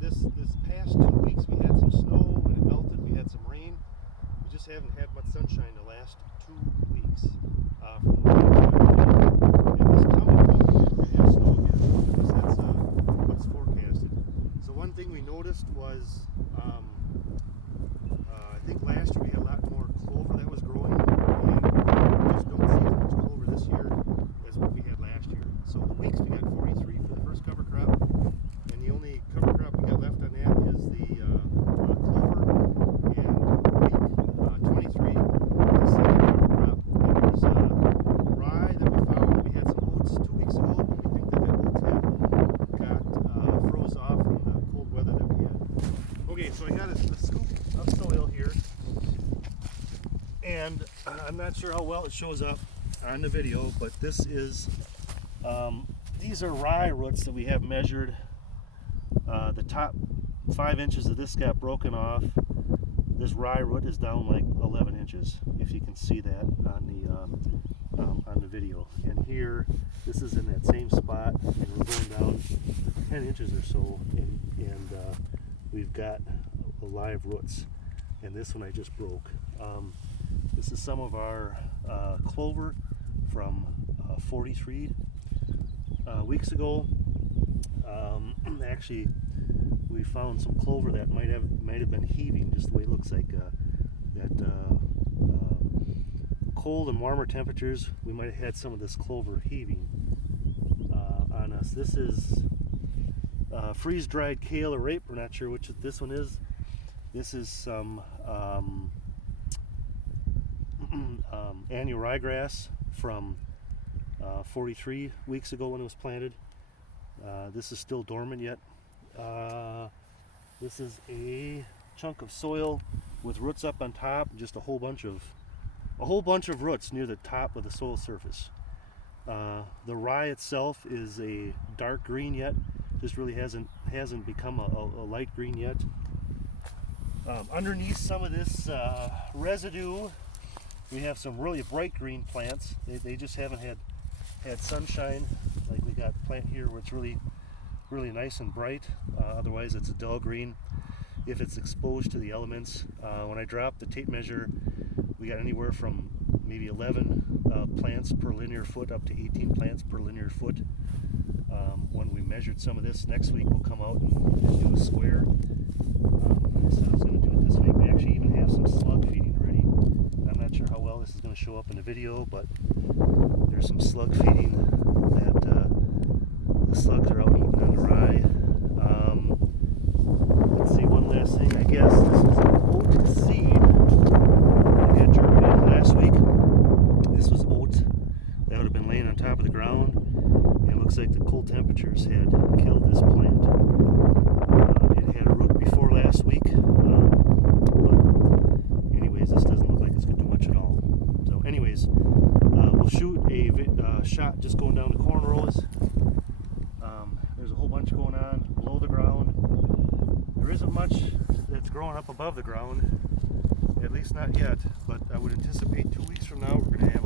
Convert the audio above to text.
this past 2 weeks we had some snow and it melted. We had some rain. We just haven't had much sunshine the last 2 weeks. From and this coming week we're gonna have snow again. At least that's what's forecasted. So one thing we noticed was I think last year we had a lot more clover that was growing, and we just don't see as much clover this year as what we had last year. So the weeks we got 43 for the first cover crop, and the only cover crop we got left on that is the clover, and week 23 the second cover crop. And there's rye that we found. We had some oats 2 weeks ago, but we think that oats got froze off from the cold weather that we had. Okay, so I got a scoop of soil here, and I'm not sure how well it shows up on the video, but this is these are rye roots that we have measured. The top 5 inches of this got broken off. This rye root is down like 11 inches, if you can see that on the video. And here, this is in that same spot, and we're going down 10 inches or so, and we've got live roots. And this one I just broke. This is some of our clover from 43 weeks ago. Actually, we found some clover that might have been heaving, just the way it looks like. Cold and warmer temperatures, we might have had some of this clover heaving on us. This is freeze-dried kale or rape. We're not sure which this one is. This is some annual ryegrass from 43 weeks ago when it was planted. This is still dormant yet. This is a chunk of soil with roots up on top, just a whole bunch of roots near the top of the soil surface. The rye itself is a dark green yet, just really hasn't become a light green yet. Underneath some of this residue, we have some really bright green plants. They just haven't had sunshine like we got a plant here where it's really nice and bright. Otherwise it's a dull green if it's exposed to the elements. When I dropped the tape measure, we got anywhere from maybe 11 plants per linear foot up to 18 plants per linear foot. When we measured some of this, next week we'll come out and do a square. So I was going to do it this week. We actually even have some slug feeding ready. I'm not sure how well this is going to show up in the video, but there's some slug feeding that the slugs are out eating on the rye. Let's see, one last thing. I guess this is an oat seed we had germinated last week. This was oat that would have been laying on top of the ground. And it looks like the cold temperatures had killed this plant. It had a root before last week, but anyways, this doesn't look like it's going to do much at all. So anyways, we'll shoot a shot just going down the corn rows. There's a whole bunch going on below the ground. There isn't much that's growing up above the ground, at least not yet, but I would anticipate 2 weeks from now we're going to have